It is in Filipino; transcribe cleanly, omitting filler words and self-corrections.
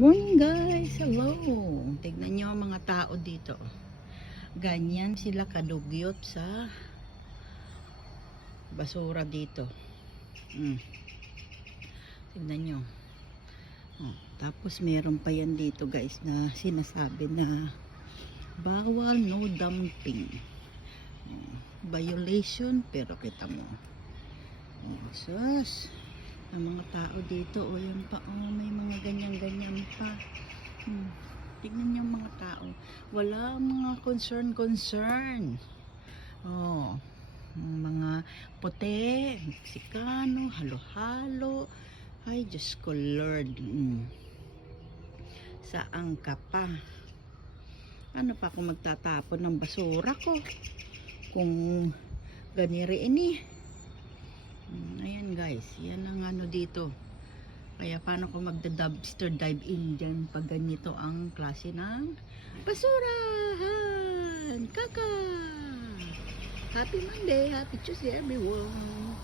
Morning guys, hello. Tignan nyo ang mga tao dito. Ganyan sila kadugyot sa basura dito. Tignan nyo. Tapos meron pa yan dito guys na sinasabi na bawal, no dumping. Violation, pero kita mo. Sus. Ang mga tao dito, yan pa, may mga ganyan-ganyan pa. Tignan niyo mga tao. Wala mga concern. Mga puti, Meksikano, halo-halo. Ay, Diyos ko Lord. Saan ka pa? Ano pa kung magtatapon ng basura ko? Kung ganiri ini. Ayan guys, yan ang ano dito. Kaya paano ko magda-dumpster dive in dyan pag ganito ang klase ng basurahan. Kaka! Happy Monday, happy Tuesday everyone!